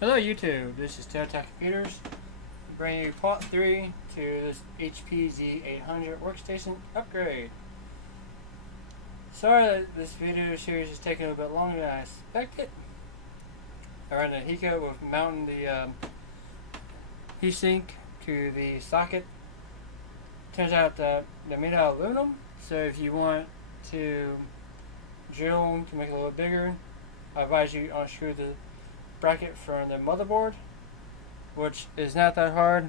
Hello YouTube, this is Sata Computers, bringing you part 3 to this HP Z800 Workstation upgrade. Sorry that this video series is taking a little bit longer than I expected. I ran a hiccup with mounting the heatsink to the socket. Turns out that they're made out of aluminum, so if you want to drill them to make it a little bigger, I advise you unscrew the bracket from the motherboard, which is not that hard.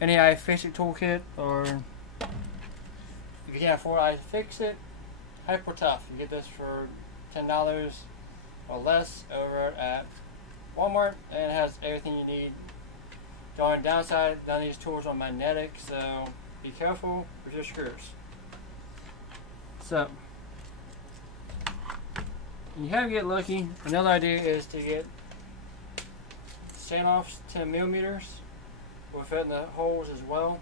Any iFixit toolkit, or if you can't afford iFixit, Hyper Tough. You get this for $10 or less over at Walmart, and it has everything you need. The only downside, none of these tools are magnetic, so be careful with your screws. So, you have to get lucky. Another idea is to get standoffs 10 millimeters will fit in the holes as well,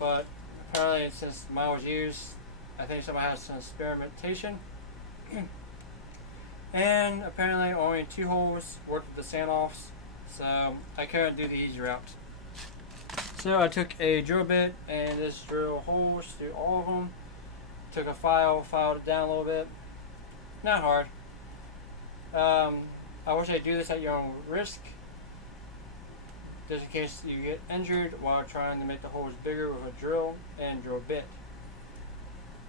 but apparently since mine was used, I think somebody has some experimentation and apparently only 2 holes worked with the standoffs, so I couldn't do the easy route. So I took a drill bit and just drilled holes through all of them. Took a filed it down a little bit. Not hard. I wish I'd do this at your own risk, just in case you get injured while trying to make the holes bigger with a drill and drill bit.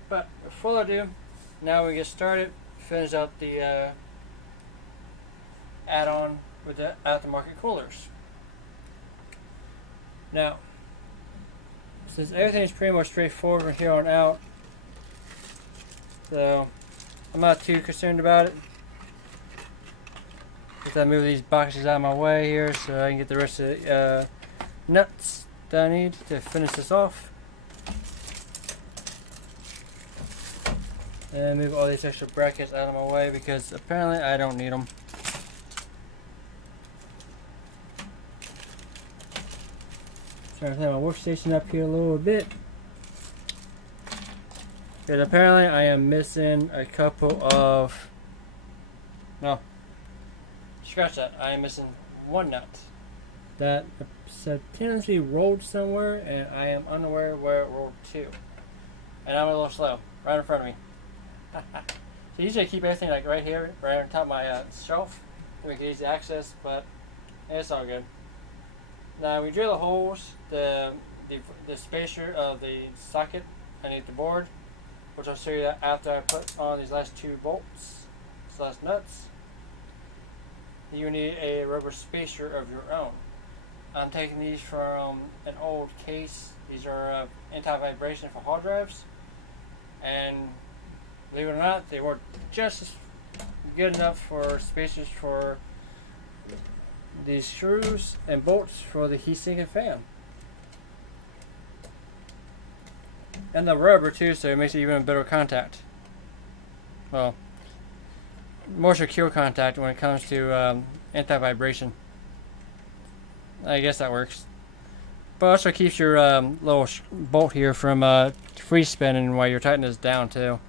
But before I do, now we get started. Finish out the add-on with the aftermarket coolers. Now, since everything is pretty much straightforward from here on out, so I'm not too concerned about it. Just I move these boxes out of my way here so I can get the rest of the nuts that I need to finish this off. And move all these extra brackets out of my way because apparently I don't need them. Trying to clean my workstation up here a little bit, because apparently I am missing a couple of, no, scratch that, I am missing one nut that potentially rolled somewhere, and I am unaware where it rolled to, and I'm a little slow, right in front of me. So usually I keep everything like right here, right on top of my shelf to make it easy to access, but it's all good. Now we drill the holes, the spacer of the socket underneath the board, which I'll show you that after I put on these last 2 bolts, / nuts. You need a rubber spacer of your own. I'm taking these from an old case. These are anti-vibration for hard drives, and believe it or not, they work just as good enough for spacers for these screws and bolts for the heatsink and fan. And the rubber too, so it makes it even a better contact. Well, more secure contact when it comes to anti-vibration. I guess that works. But also keeps your little bolt here from free spinning while you're tightening this down too.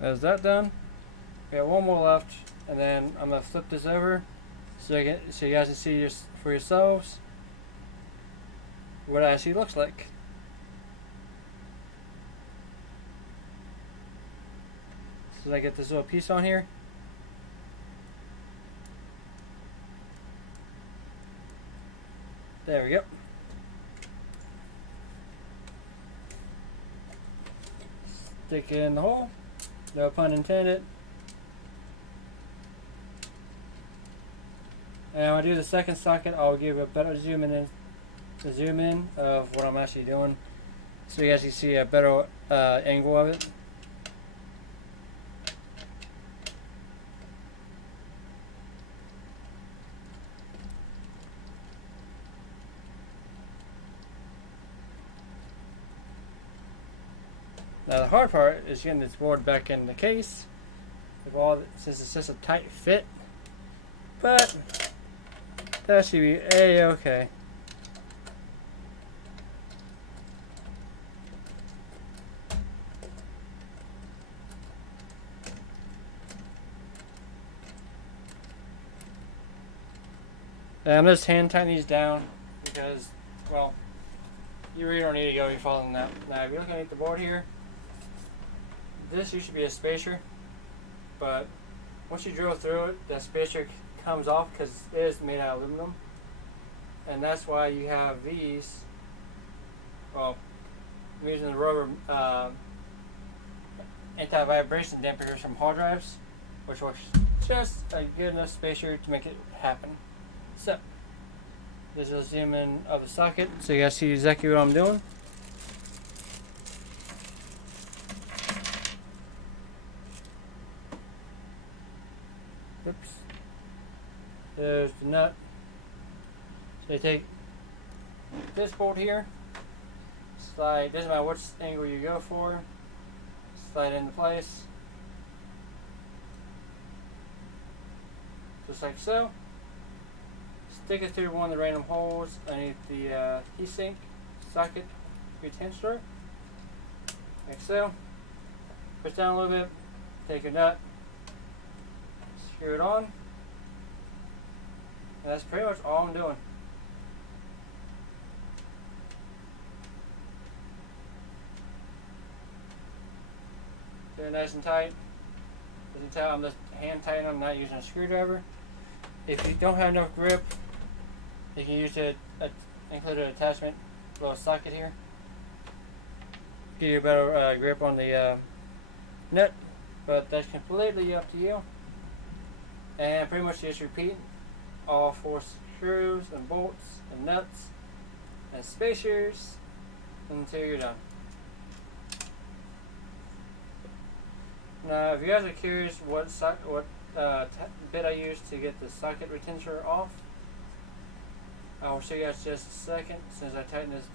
Is that done? We got one more left, and then I'm gonna flip this over so you guys can see for yourselves what it actually looks like. So I get this little piece on here. There we go. Stick it in the hole. No pun intended. And when I do the second socket, I'll give a better zoom in of what I'm actually doing, so you guys can see a better angle of it. Now the hard part is getting this board back in the case, since it's just a tight fit, but that should be A-okay. I'm just hand tightening these down because, well, you really don't need to go any farther than that. Now, if you're looking at the board here, this used to be a spacer, but once you drill through it, the spacer comes off because it is made out of aluminum, and that's why you have these. Well, I'm using the rubber anti-vibration dampers from hard drives, which works just a good enough spacer to make it happen. So, this is a zoom in of the socket so you guys see exactly what I'm doing. Oops. There's the nut. So you take this bolt here, slide, doesn't matter which angle you go for, slide into place, just like so. Stick it through one of the random holes underneath the heatsink socket retention, like so. Push down a little bit, take your nut, screw it on, and that's pretty much all I'm doing. Get it nice and tight. As you can tell, I'm just hand tightening, I'm not using a screwdriver. If you don't have enough grip, you can use the included attachment, little socket here. Give you a better grip on the nut, but that's completely up to you. And pretty much just repeat all 4 screws and bolts and nuts and spacers until you're done. Now, if you guys are curious what bit I use to get the socket retention off, I will show you guys just a second since I tighten this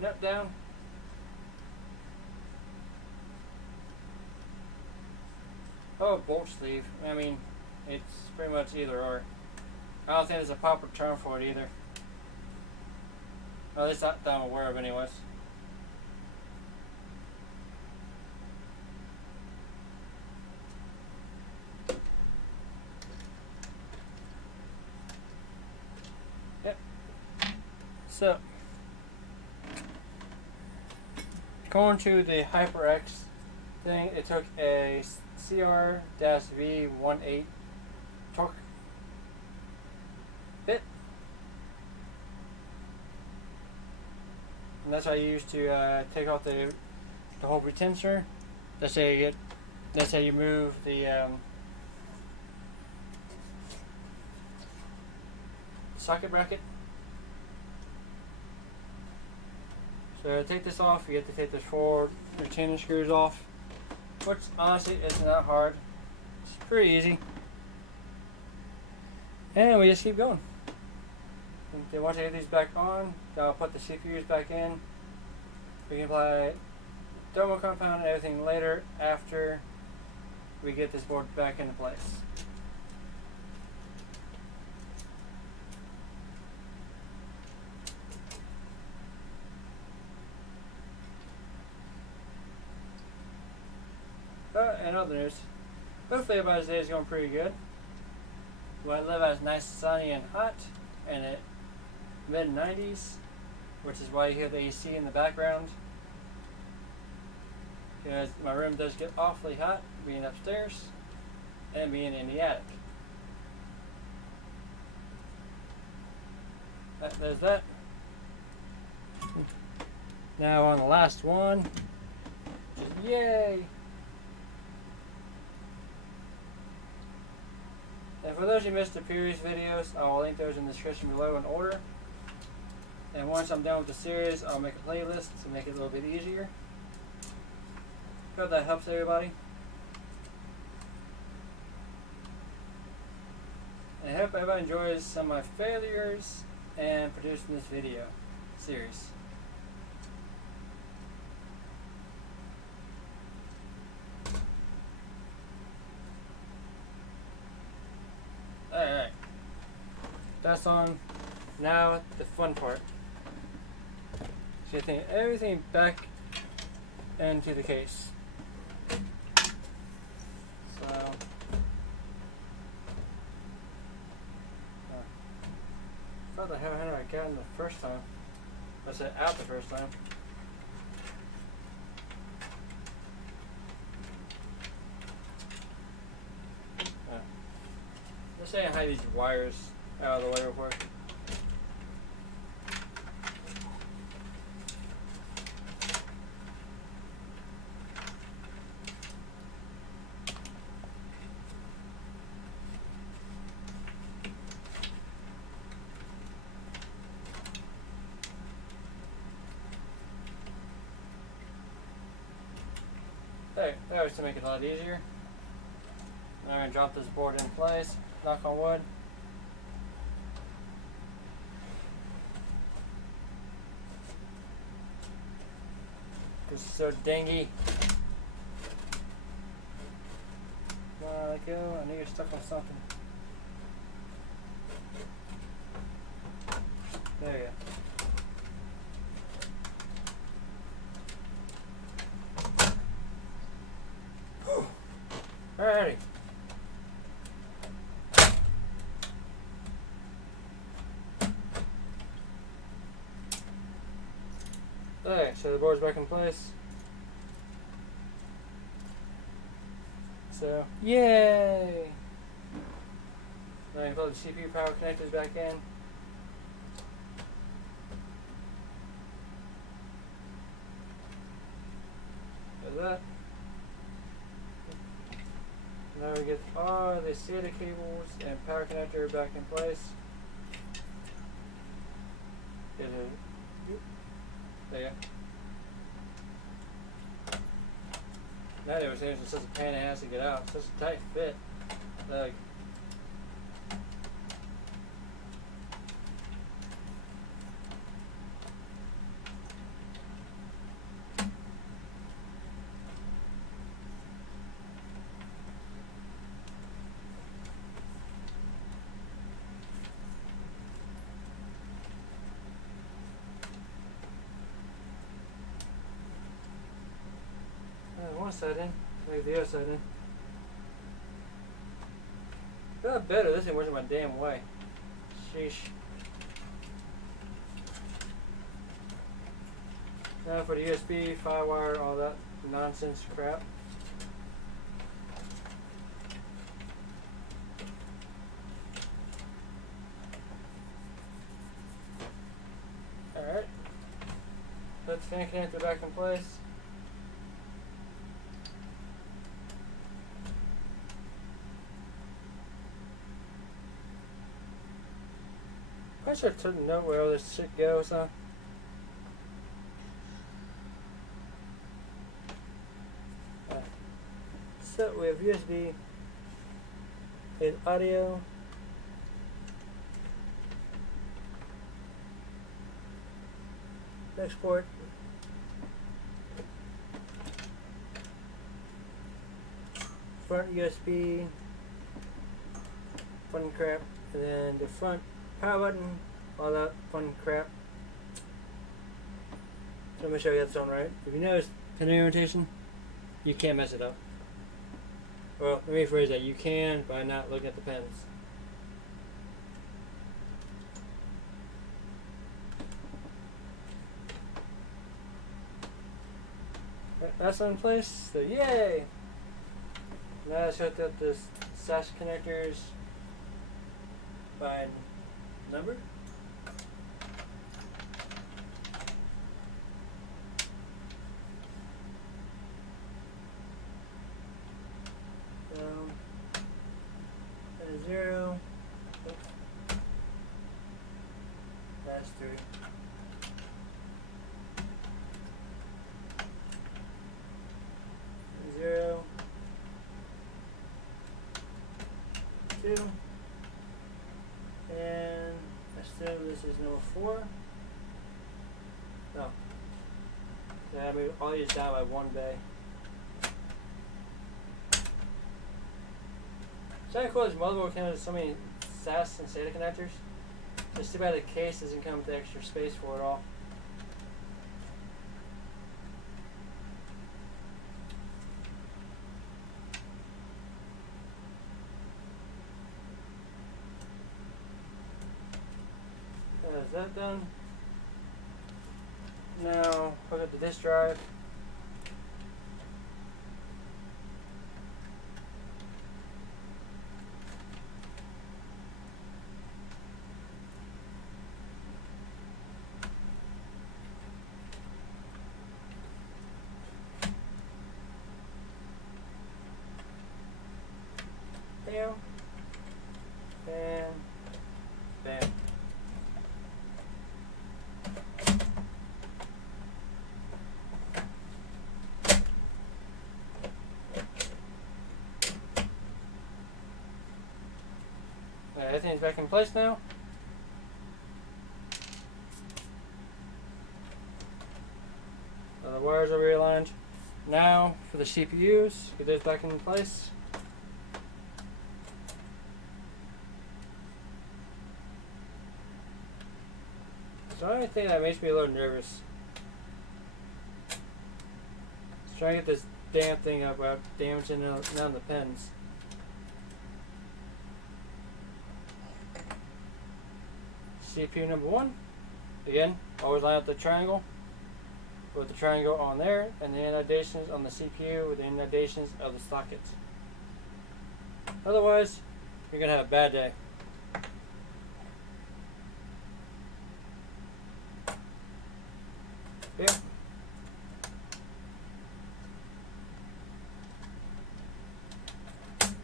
nut down. Oh, bolt sleeve. I mean, it's pretty much either or. I don't think there's a proper term for it either. At least that I'm aware of anyways. Yep. So, going to the HyperX thing, it took a CR-V18 torque bit, and that's what I use to take off the whole retention. That's how you move the socket bracket. So to take this off, you have to take the 4 retaining screws off, which honestly isn't that hard. It's pretty easy. And we just keep going. And then once I get these back on, I'll put the CPUs back in. We can apply thermal compound and everything later after we get this board back into place. In other news, hopefully everybody's day is going pretty good. Where I live, it's nice, sunny, and hot, and at mid-90s, which is why you hear the AC in the background. Because my room does get awfully hot, being upstairs and being in the attic. There's that. Now on the last one, yay! And for those who missed the previous videos, I will link those in the description below in order. And once I'm done with the series, I'll make a playlist to make it a little bit easier. Hope that helps everybody. And I hope everybody enjoys some of my failures and producing this video series. Alright, that's on. Now the fun part. So you take everything back into the case. So the hell had I gotten the first time? I said out the first time. Let's say I hide these wires out of the way real quick. There, that was to make it a lot easier. I'm going to drop this board in place, knock on wood. This is so dingy. Let go. I know you're stuck on something. There you go. Alrighty. Okay, so the board's back in place. So, yay! Now I can plug the CPU power connectors back in. There's that. Now we get all the SATA cables and power connector back in place. There you go. Now they were saying it's such a pain in the ass to get out. It's such a tight fit. Like, one side in, like the other side in. Got better, this thing wasn't my damn way. Sheesh. Now for the USB, firewire, all that nonsense crap. Alright. Put the fan connector back in place. I should know where all this shit goes, huh? So we have USB, and audio, export, front USB, fun crap, and then the front power button, all that fun crap. So let me show you that's on right. If you notice pin rotation, you can't mess it up. Well, let me rephrase that. You can by not looking at the pins. Right, that's in place. So yay! Now let's hook up this SAS connectors by number. And 0. Oops. That's 3. And 0. 2. And so this is number 4. No. Yeah, I moved all these down by one bay. It's kind of cool this motherboard came with so many SAS and SATA connectors. It's too bad the case doesn't come with the extra space for it all. is that done? Now hook up the disk drive. Bam. Bam. Bam. Everything's back in place now. The wires are realigned. Now for the CPUs, get those back in place. So the only thing that makes me a little nervous is trying to get this damn thing up without damaging none of the pins. CPU number 1, again, always line up the triangle with the triangle on there, and the indentations on the CPU with the indentations of the sockets. Otherwise, you're going to have a bad day. Yeah.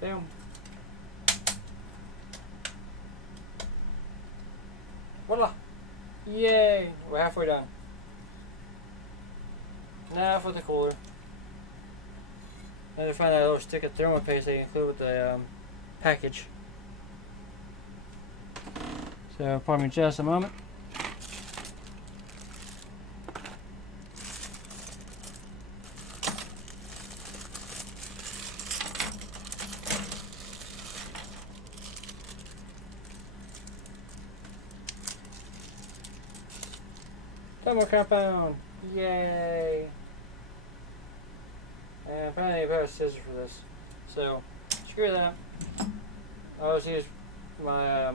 Bam. Voila! Yay! We're halfway done. Now for the cooler. I had to find that little stick of thermal paste they include with the package. So, pardon me just a moment. Thermal compound! Yay! And I need a pair of scissors for this. So, screw that. I always use my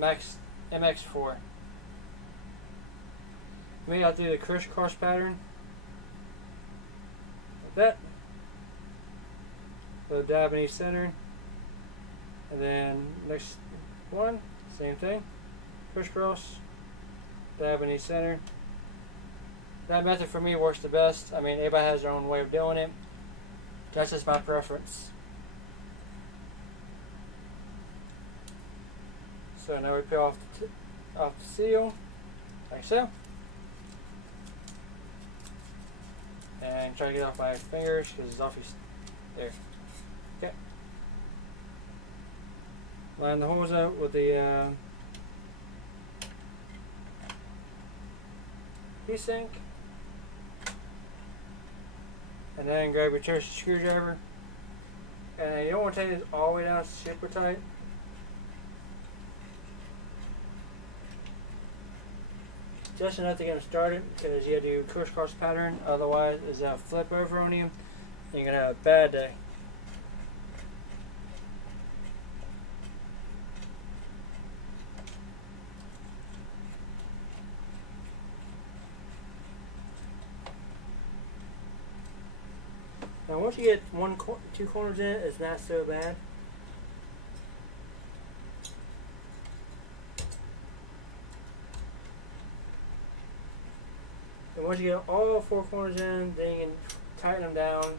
Max MX4. Maybe I'll do the crisscross pattern. Like that. So dab beneath center. And then next one, same thing. Crisscross. Dab beneath center. That method for me works the best. I mean, everybody has their own way of doing it. That's just my preference. So now we peel off the seal, like so. And try to get off my fingers because it's off there. Okay. Line the holes out with the heatsink. And then grab your trusty screwdriver. And you don't want to take this all the way down super tight. Just enough to get them started, because you have to do a crisscross pattern. Otherwise, it's going to flip over on you, and you're going to have a bad day. Now once you get two corners in, it's not so bad. And once you get all 4 corners in, then you can tighten them down.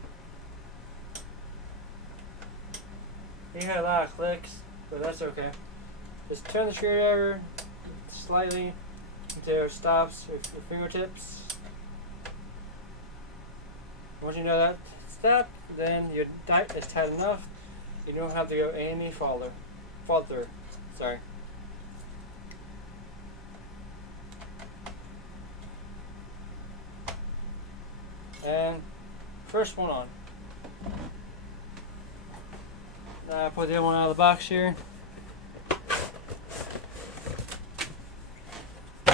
You had a lot of clicks, but that's okay. Just turn the screwdriver slightly until it stops with your fingertips. Once you know that step, then your dike is tight enough. You don't have to go any farther. Sorry. And first one on. Now I put the other one out of the box here.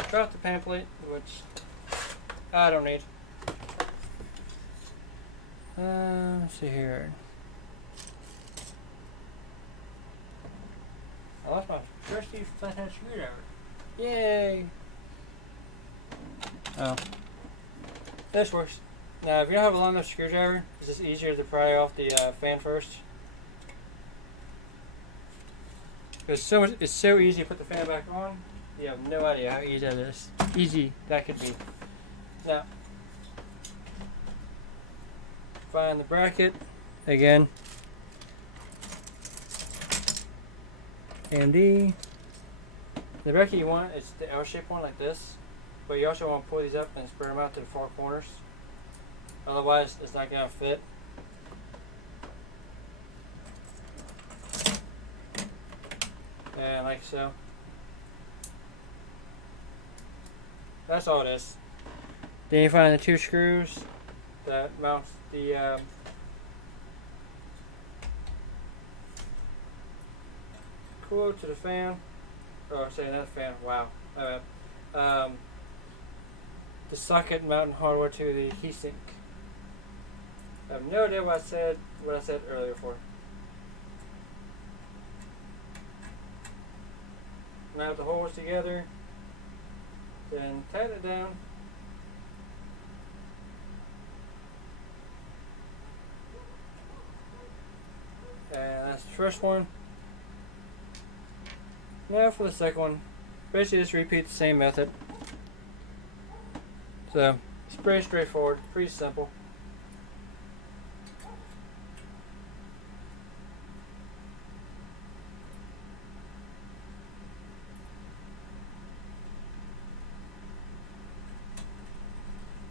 Drop the pamphlet, which I don't need. Let's see here. I lost my trusty flathead screwdriver. Yay! Oh. This works. Now, if you don't have a long enough screwdriver, it's just easier to pry off the fan first. It's so easy to put the fan back on. You have no idea how easy that is. Easy that could be. Now, find the bracket again. And the bracket you want is the L-shaped one like this, but you also want to pull these up and spread them out to the four corners. Otherwise, it's not going to fit. And like so. That's all it is. Then you find the two screws that mount the cooler to the fan. Oh, sorry, not the fan. Wow. The socket mounting hardware to the heatsink. I have no idea what I said earlier for. Mount the holes together, then tighten it down. And that's the first one. Now for the second one. Basically just repeat the same method. So it's pretty straightforward, pretty simple.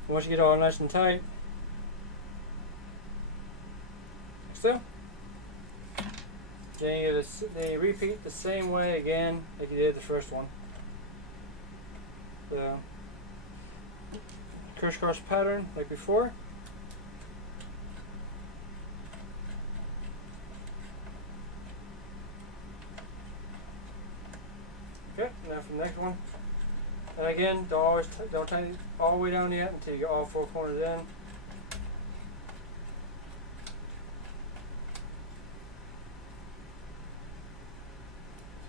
Once you get all nice and tight, so then you repeat the same way again like you did the first one. So crisscross pattern like before. Okay, now for the next one. And again, don't tighten it all the way down yet until you get all four corners in.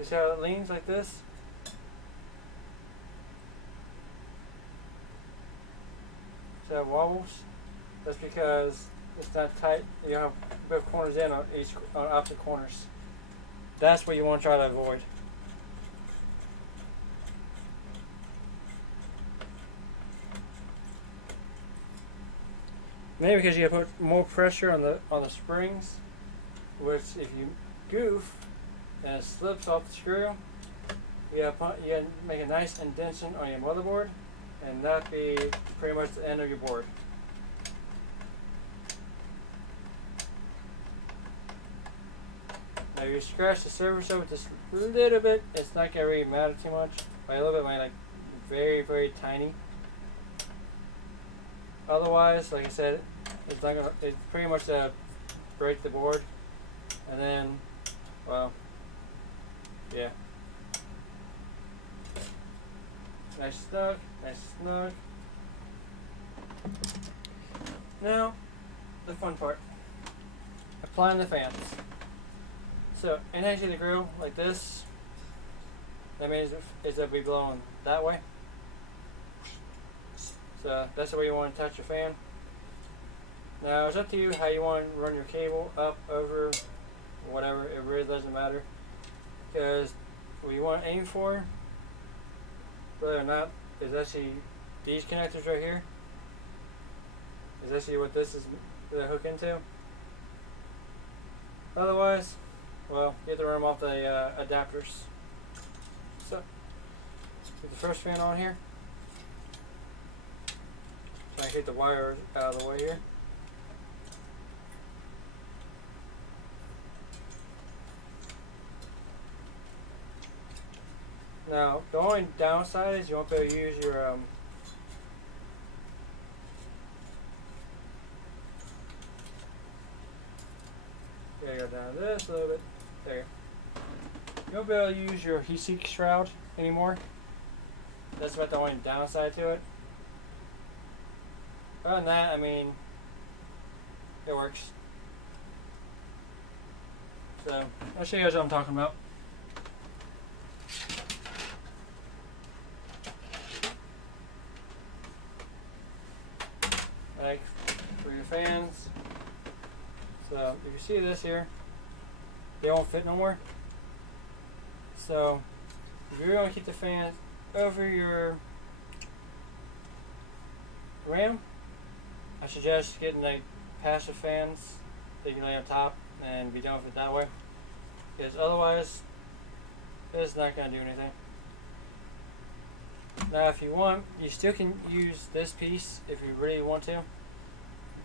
See how it leans like this? See how it wobbles? That's because it's not tight. You have both corners in on opposite corners. That's what you want to try to avoid. Maybe because you put more pressure on the springs, which if you goof and it slips off the screw, you have to make a nice indentation on your motherboard, and that be pretty much the end of your board. Now you scratch the surface of it just a little bit. It's not gonna really matter too much. By a little bit, like very, very tiny. Otherwise, like I said, it's not gonna. It's pretty much break the board, and then, well, yeah. Nice snug, nice snug. Now, the fun part: applying the fans. So, inhale the grill like this. That means it'll be blowing that way. So that's the way you want to touch your fan. Now it's up to you how you want to run your cable, up, over, whatever. It really doesn't matter, because what you want to aim for, whether or not, is actually these connectors right here. Is actually what this is the hook into. Otherwise, well, you have to run them off the adapters. So get the first fan on here. Try to get the wire out of the way here. Now, the only downside is you won't be able to use your gotta go down this a little bit. There. You won't be able to use your heatsink shroud anymore. That's about the only downside to it. Other than that, I mean, it works. So, I'll show you guys what I'm talking about. see this here, they won't fit no more. So if you're going to keep the fans over your RAM, I suggest getting like passive fans that you can lay on top and be done with it that way, because otherwise it's not going to do anything. Now if you want, you still can use this piece if you really want to,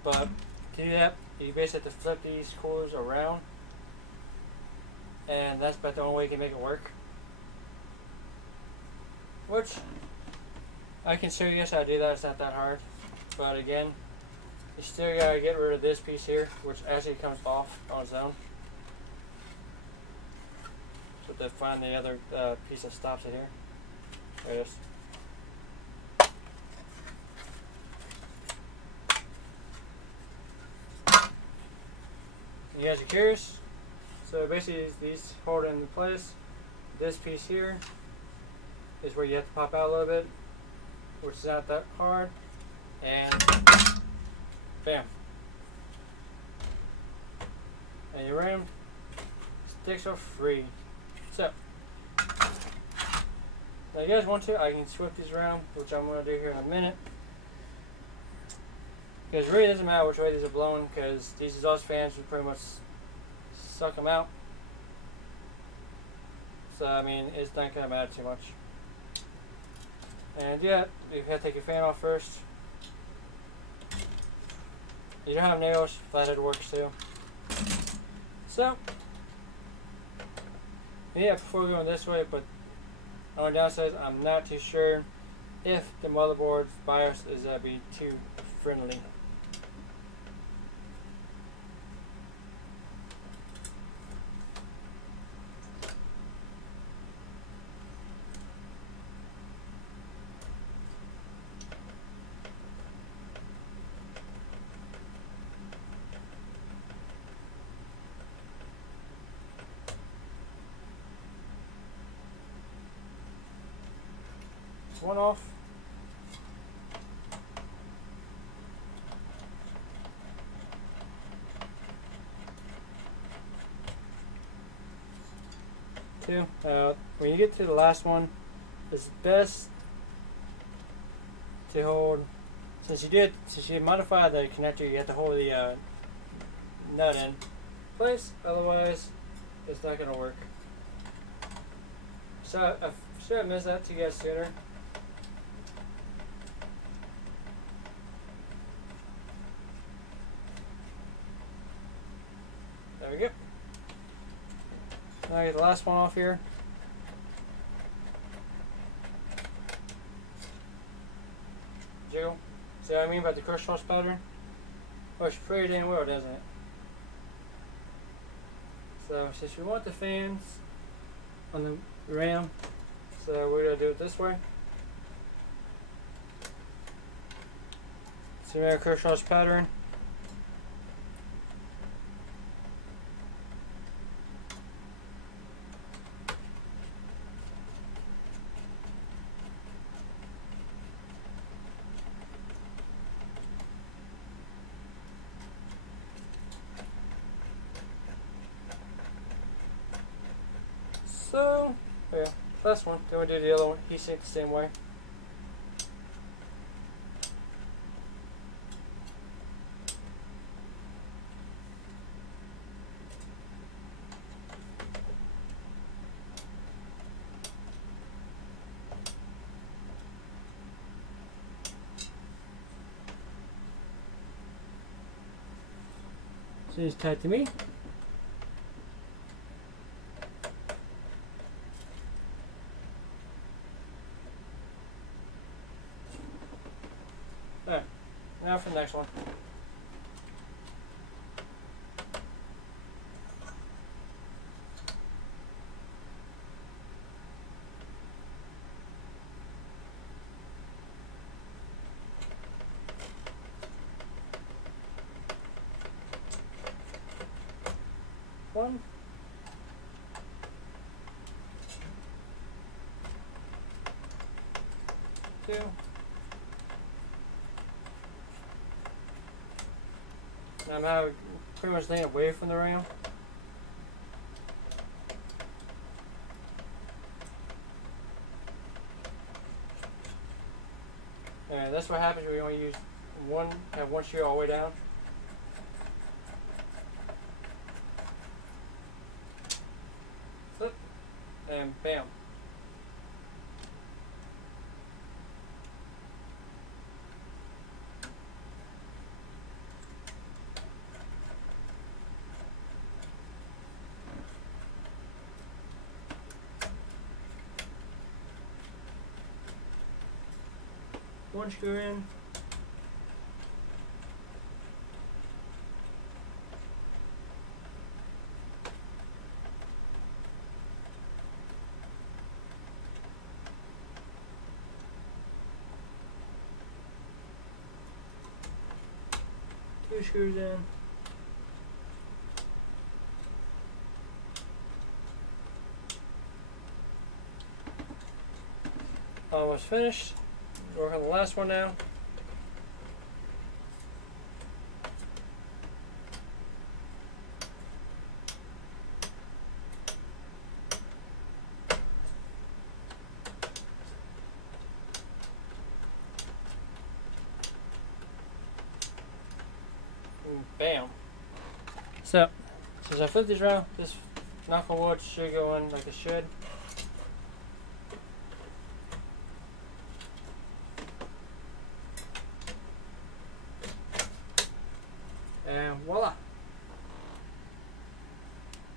but to do that you basically have to flip these cores around, and that's about the only way you can make it work. Which I can show you guys how to do that. It's not that hard, but again, you still gotta get rid of this piece here, which actually comes off on its own. So to find the other piece that stops it here. There it is. You guys are curious? So basically these hold it in place. This piece here is where you have to pop out a little bit, which is not that hard, and bam. And your RAM sticks are free. So, now you guys want to, I can switch these around, which I'm going to do here in a minute. Because it really doesn't matter which way these are blowing, because these exhaust fans will pretty much suck them out. So I mean, it's not going to matter too much. And yeah, you have to take your fan off first. You don't have nails, flathead works too. So, yeah, before going this way, but on the downside, I'm not too sure if the motherboard's BIOS is going to be too friendly. One off. Two. When you get to the last one, it's best to hold. Since you modified the connector, you have to hold the nut in place. Otherwise, it's not going to work. So I should have missed that to you guys sooner. There we go. Now I get the last one off here. Jiggle. See what I mean by the crisscross pattern? Works pretty damn well, doesn't it? So since we want the fans on the RAM, so we're gonna do it this way. See my crisscross pattern. So, yeah, last one. Then we do the other one. Heat sink the same way. Seems tight to me. Alright, now for the next one. One. Two. Now I'm pretty much laying away from the RAM. And that's what happens when you only use have one shear all the way down. Flip, and bam. One screw in. Two screws in. Almost finished. Work on the last one now. And bam. So, since I flipped these around, this knock on wood should go in like it should. And voila!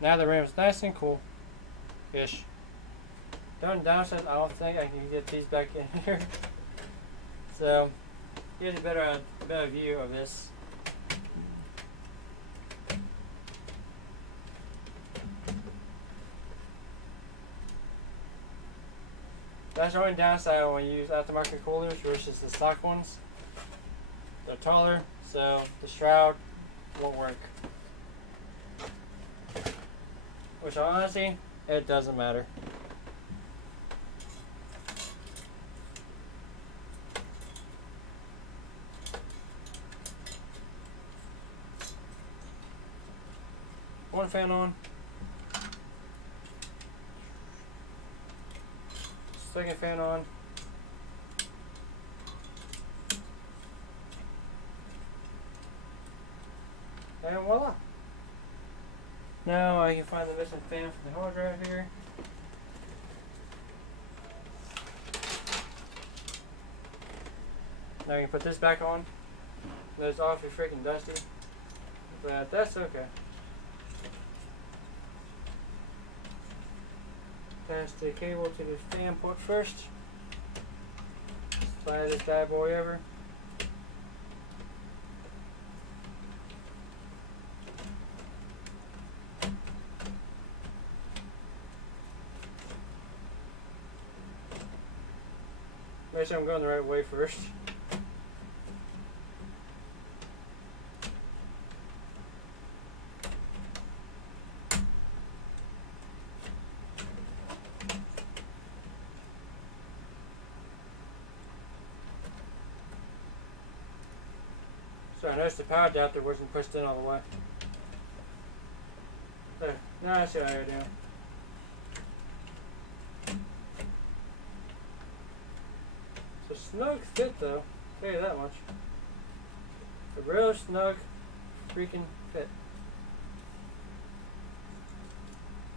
Now the RAM is nice and cool-ish. The only downside, I don't think I can get these back in here. So, here's a better view of this. That's the only downside when you use aftermarket coolers versus the stock ones. They're taller, so the shroud won't work. Which honestly, it doesn't matter. One fan on. Second fan on. And voila! Now I can find the missing fan from the hard drive here. Now I can put this back on. It's awfully freaking dusty, but that's okay. Pass the cable to the fan port first. Slide this bad boy over. Make sure I'm going the right way first. So I noticed the power adapter wasn't pushed in all the way. There, now I see what I gotta do. It's a snug fit though, I'll tell you that much. A real snug freaking fit.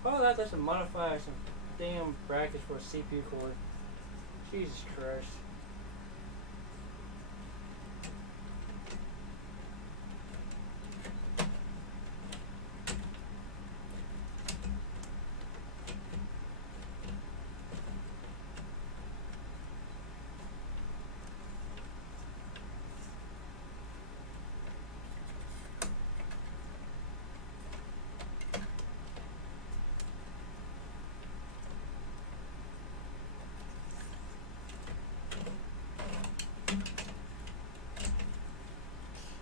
Oh, that doesn't modify some damn brackets for a CPU cord. Jesus Christ.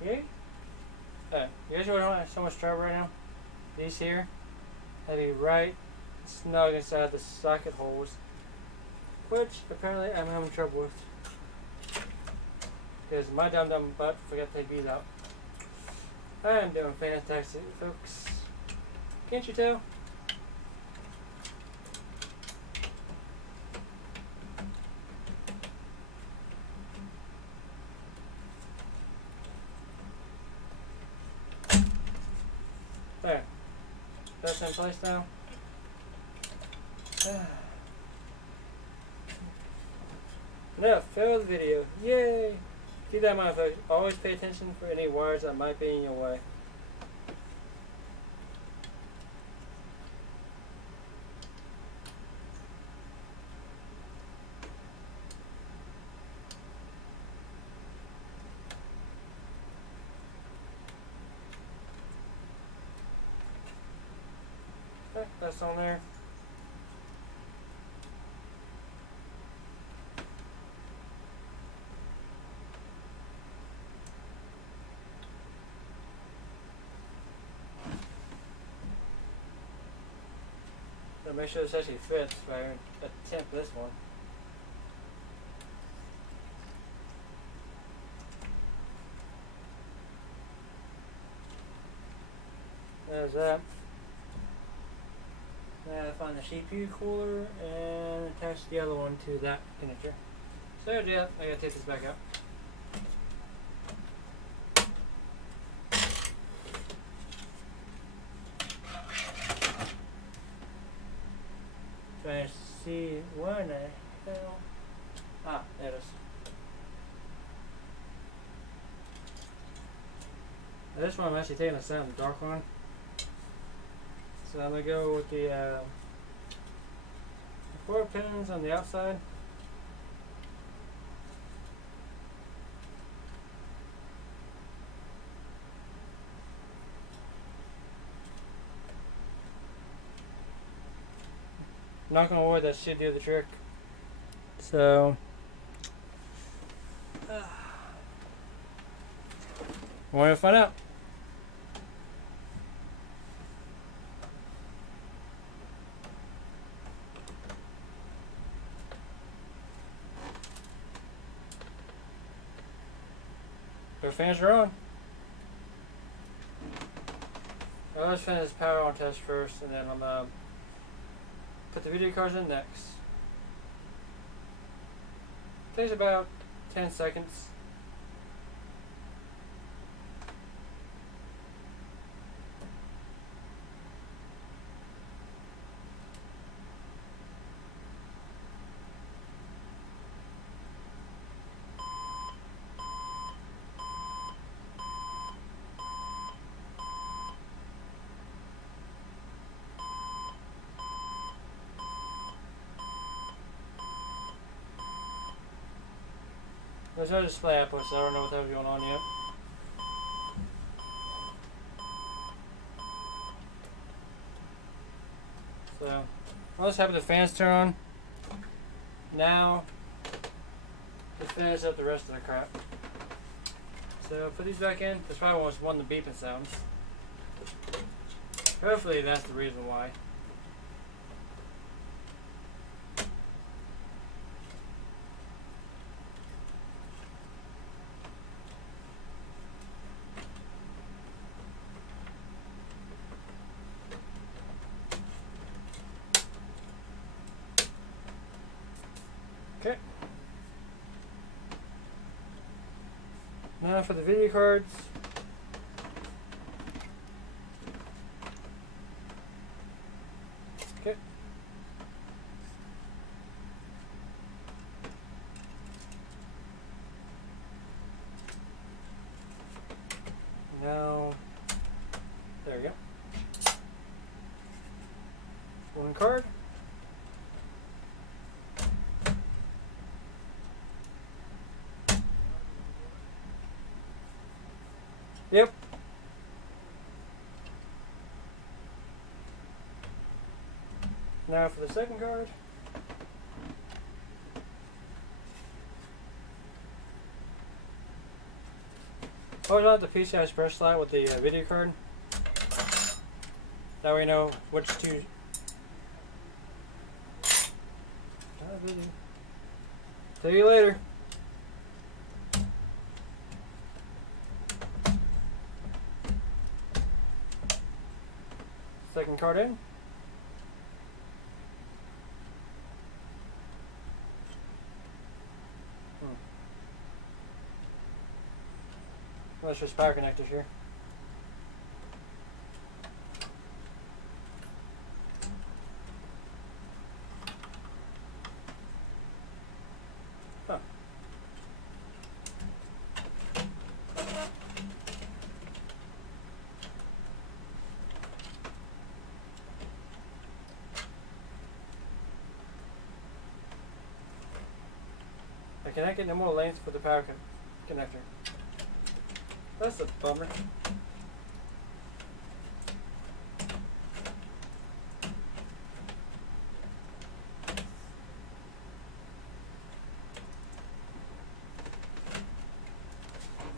Okay. You guys really don't have so much trouble right now? These here have to be right snug inside the socket holes, which apparently I'm having trouble with. Because my dumb butt forgot to take these out. I am doing fantastic, folks. Can't you tell? There. That's in place now. No, failed video. Yay! Keep that in mind, folks. Always pay attention for any wires that might be in your way. Okay, that's on there. So make sure this actually fits if I attempt this one. There's that. Now I find the CPU cooler and attach the other one to that connector. So yeah, I gotta take this back out. Trying to see where in the hell. Ah, there it is. Now this one I'm actually taking a sound dark one. So I'm going to go with the 4 pins on the outside. Knock on wood, that should do the trick. So, want to find out. The fans are on. Let's finish this power on test first, and then I'm put the video cards in next. Takes about 10 seconds. There's no display output, so I don't know what the hell's going on yet. So, let's have the fans turn on. Now, let's finish up the rest of the crap. So, put these back in. This probably was one of the beeping sounds. Hopefully, that's the reason why. Okay. Now for the video cards. Okay. Now, there we go. One card. Yep. Now for the second card. Hold on the PCI Express slot with the video card. That way you know which to. See you later. second card in. Let's just power connectors here. Huh. I cannot get no more length for the power connector. That's a bummer.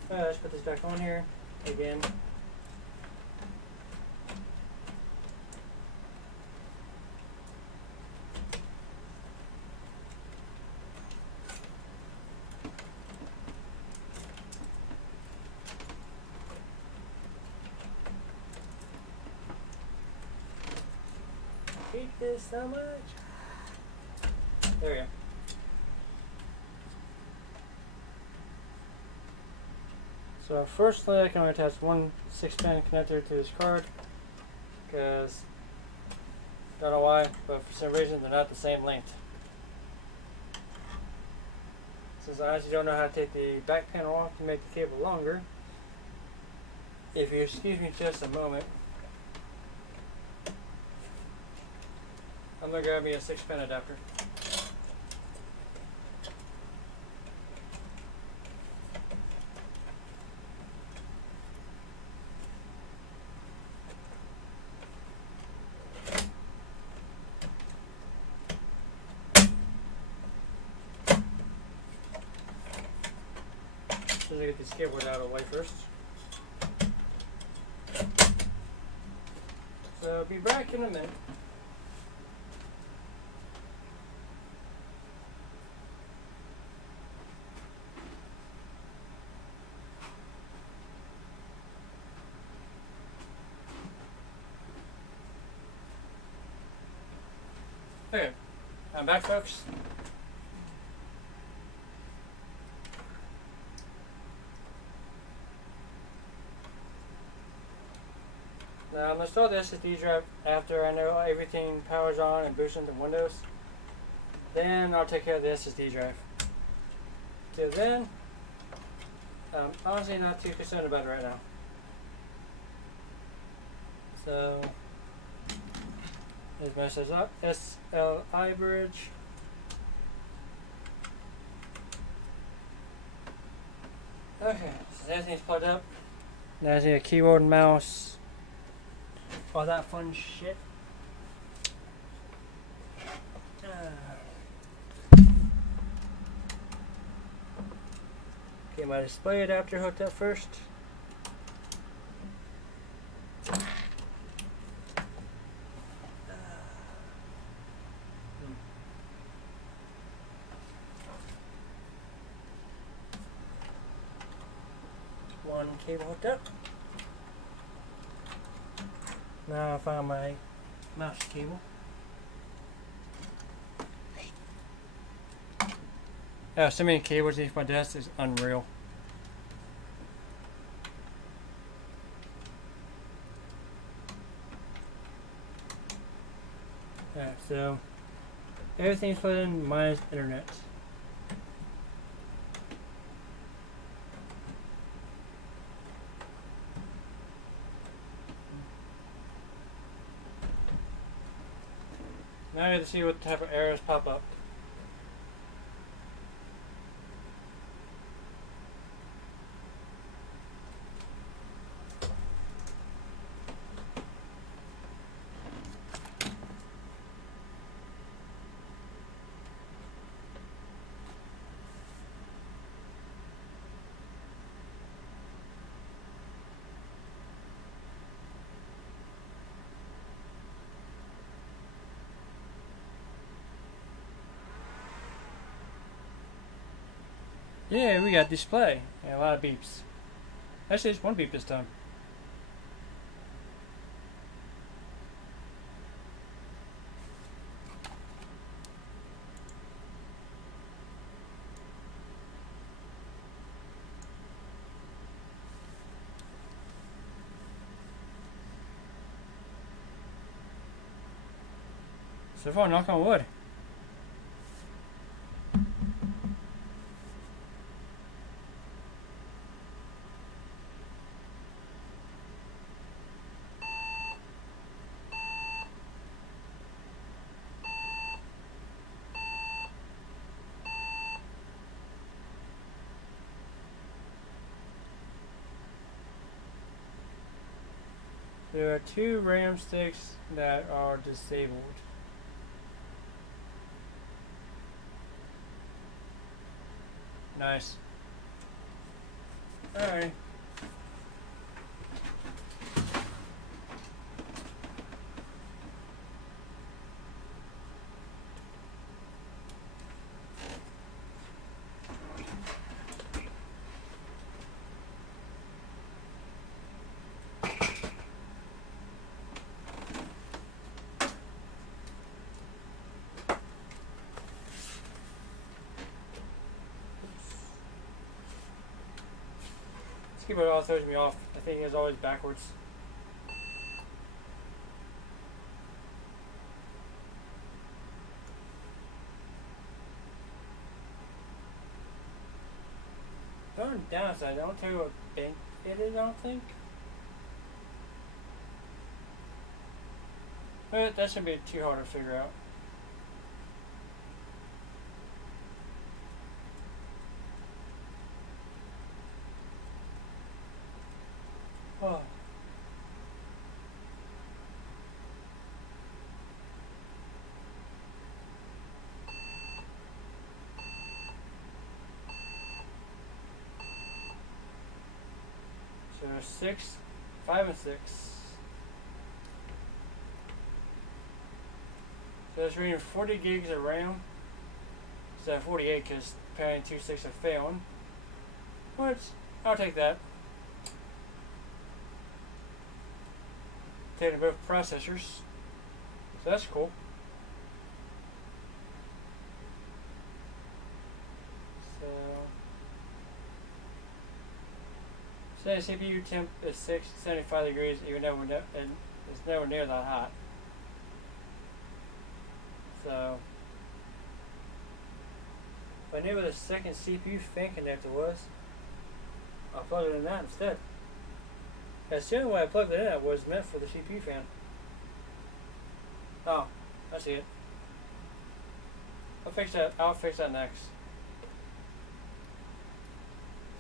Let's put this back on here again. I hate this so much. There we go. So firstly, I can only attach one 6-pin connector to this card because I don't know why, but for some reason they're not the same length. Since I actually don't know how to take the back panel off to make the cable longer, if you excuse me just a moment, I'm going to grab me a 6-pin adapter. So I get this cables out of the way first. So I'll be back in a minute. Okay, I'm back, folks. Now I'm going to install the SSD drive after I know everything powers on and boots into Windows. Then I'll take care of the SSD drive. Till then, I'm honestly not too concerned about it right now. So, there's my SLI bridge. Okay, so everything's plugged up. Now I need a keyboard and mouse. All that fun shit. Okay, my display adapter hooked up first. One cable hooked up. Now I found my mouse cable. So many cables in my desk is unreal. Alright, so everything's plugged in minus internet. Now I have to see what type of errors pop up. Yeah, we got display and a lot of beeps. Actually, it's one beep this time. So far, knock on wood. There are 2 RAM sticks that are disabled. Nice. Alright. Keyboard always throws me off. I think it's always backwards. The only downside, I don't tell you what bank it is, I don't think. But that shouldn't be too hard to figure out. Oh. So 6, 5 and 6. So it's reading 40 gigs of RAM. Instead of 48 because apparently 2 sticks are failing. Which, I'll take that. Taking both processors, so that's cool. So CPU temp is 75 degrees, even though it's nowhere near that hot. So if I knew what the second CPU fan connector was, I'll plug it in that instead. That's the only way I plugged it in was meant for the CPU fan. Oh, I see it. I'll fix that. I'll fix that next.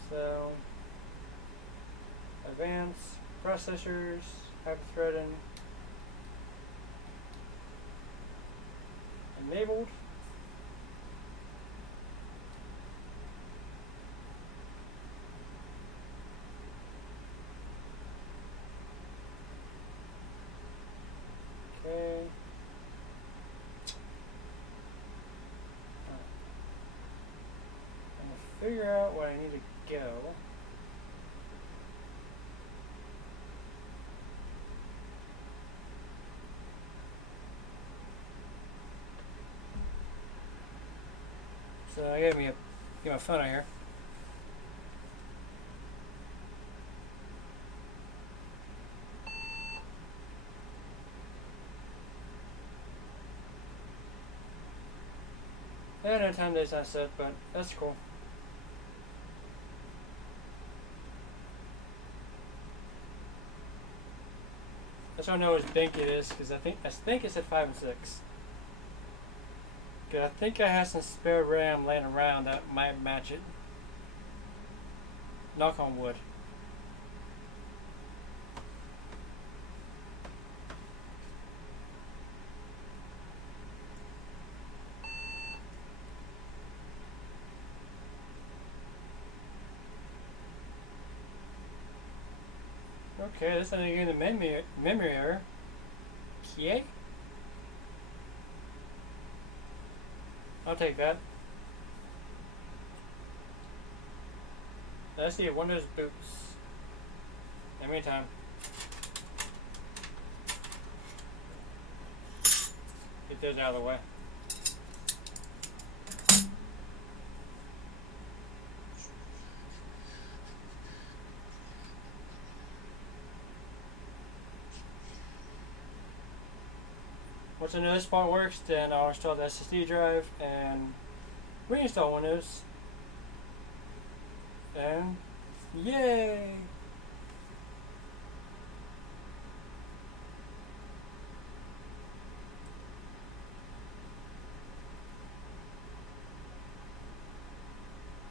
So, advanced processors, hyper-threading, enabled. Okay. I'm gonna figure out where I need to go. So I get my phone out here. I no time days not set, but that's cool. I just don't know which bank it is because I think it's at 5 and 6. I think I have some spare RAM laying around that might match it. Knock on wood. Okay, this isn't getting the memory error. Okay. I'll take that. Let's see Windows boots. In the meantime, get those out of the way. once I know this part works, then I'll install the SSD drive and reinstall Windows. And yay!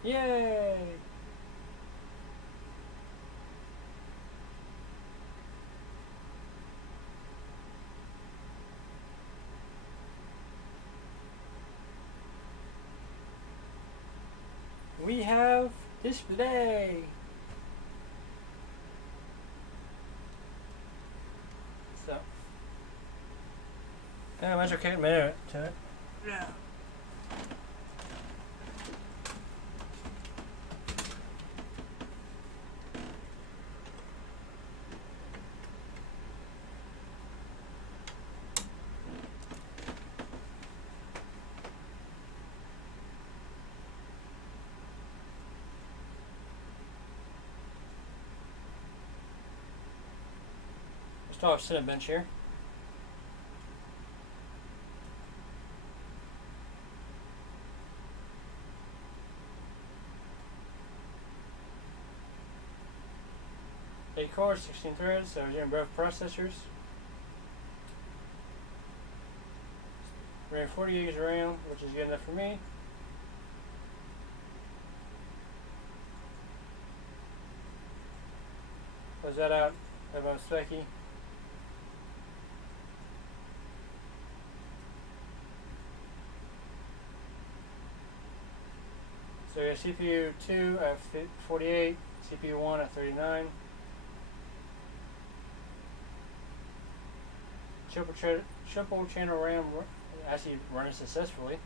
Yay! We have display. So, yeah, let's okay a minute to it. Yeah. Start with Cinebench here. Eight cores, 16 threads, so we're doing both processors. We're 40 gigs of RAM, which is good enough for me. Close that out, about specky. So we have CPU 2 at 48, CPU 1 at 39. Triple channel RAM actually running successfully.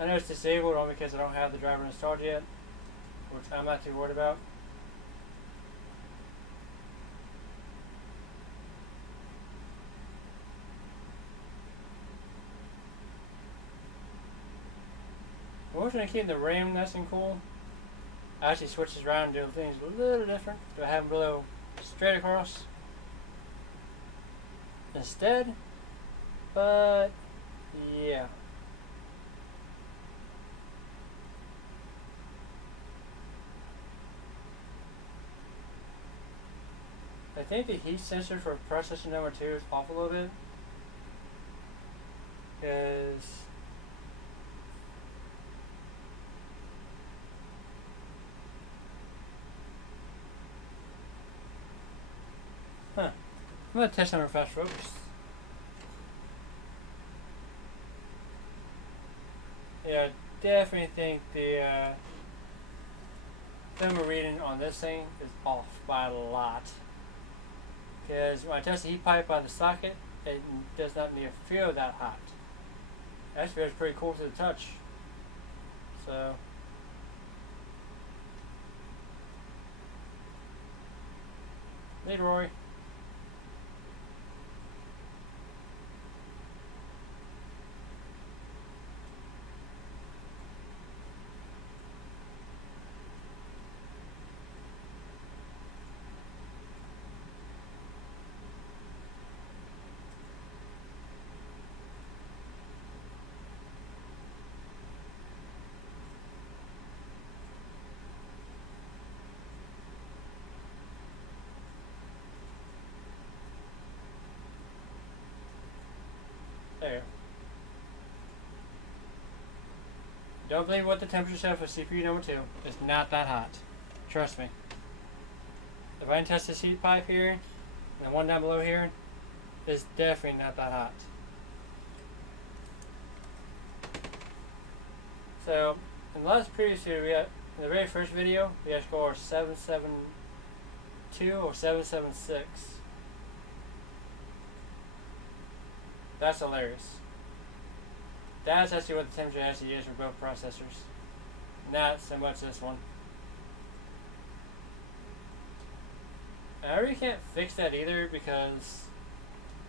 I know it's disabled only because I don't have the driver installed yet, which I'm not too worried about. We're going to keep the RAM nice and cool. I actually switch this around and do things a little different. Do I have them below straight across instead? But yeah. I think the heat sensor for processor number 2 is off a little bit. Because I'm going to test on our fast focus. Yeah, I definitely think the thermal reading on this thing is off by a lot. Because when I test the heat pipe by the socket, it does not need to feel that hot. Actually, it's pretty cool to the touch. So, Leroy. There. Don't believe what the temperature said for CPU number 2. It's not that hot. Trust me. If I can test this heat pipe here, and the one down below here, it's definitely not that hot. So, in the last previous video, we had, in the very first video, we had score 772 or 776. That's hilarious. That's actually what the temperature actually is for both processors. Not so much this one. I really can't fix that either because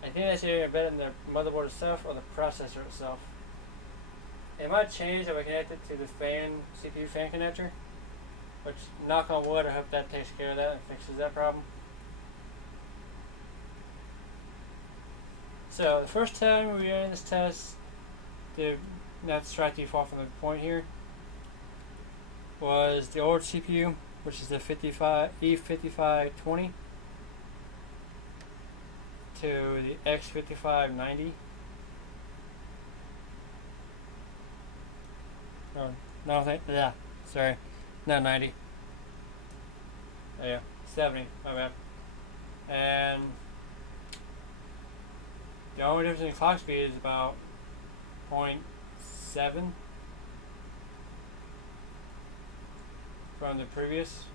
I think that's either better in the motherboard itself or the processor itself. It might change if I connect it to the fan, CPU fan connector, which, knock on wood, I hope that takes care of that and fixes that problem. So the first time we ran this test, not to try too far from the point here, was the old CPU, which is the E5520 to the X5590. Sorry, no 90. Oh, yeah, 70. My bad. And the only difference in clock speed is about 0.7 from the previous.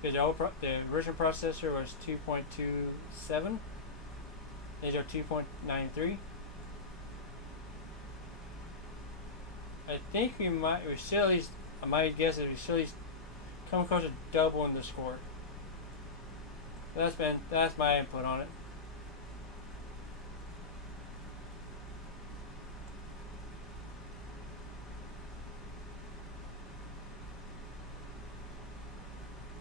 Because the original processor was 2.27. These are 2.93. I think my guess is we should at least come close to doubling the score. That's my input on it.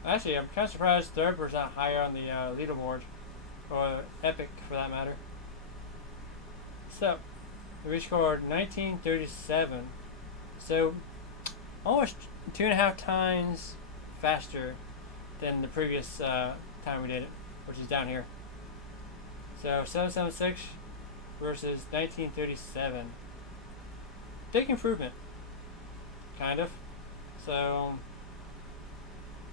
Actually, I'm kind of surprised third was not higher on the leaderboard, or Epic for that matter. So, we scored 1937. So, almost 2.5 times faster than the previous time we did it, which is down here. So, 776 versus 1937. Big improvement, kind of. So,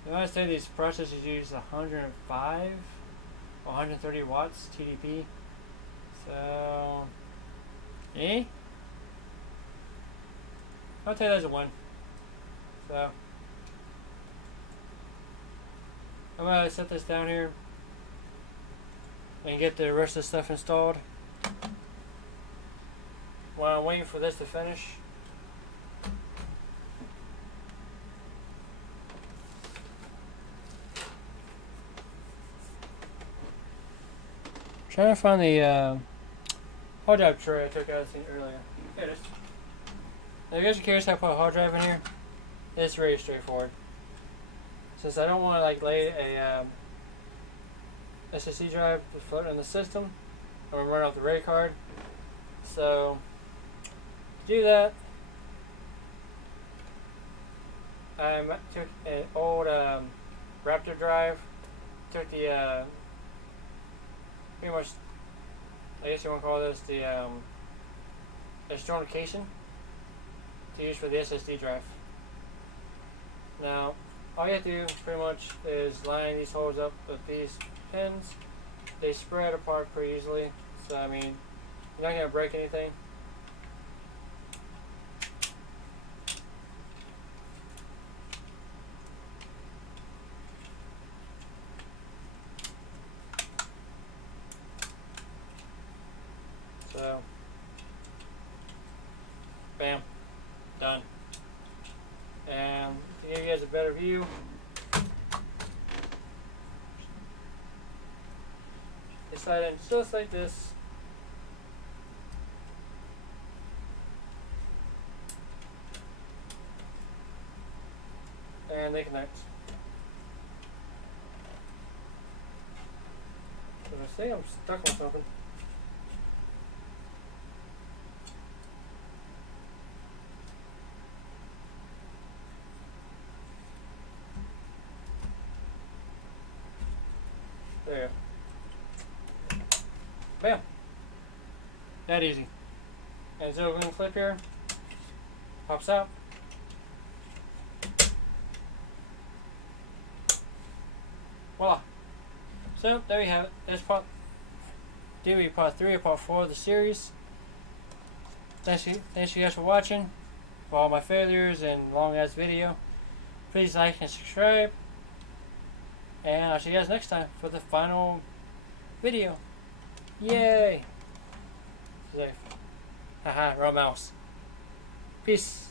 I want to say these processors use 105 or 130 watts TDP. So, I'll tell you that's a 1. So, I'm going to set this down here and get the rest of the stuff installed. While I'm waiting for this to finish, trying to find the hard drive tray I took out of the thing earlier. Here it is. Now, if you guys are curious how to put a hard drive in here, it's really straightforward. Since I don't want to lay a SSD drive to float in the system, I'm going to run off the RAID card. So, to do that, I took an old Raptor drive, took the pretty much, I guess you want to call this the externalization to use for the SSD drive. Now, all you have to do pretty much is line these holes up with these pins. They spread apart pretty easily, so I mean, you're not going to break anything. So, bam, done. And to give you guys a better view, they slide in just like this. And they connect. So I think I'm stuck on something. There. Bam. That easy. And so we're going to flip here. Pops out. Voila. So there we have it. That's part 3 or part 4 of the series. Thanks you guys for watching. For all my failures and long ass video. Please like and subscribe. And I'll see you guys next time for the final video. Yay! Haha, wrong mouse. Peace.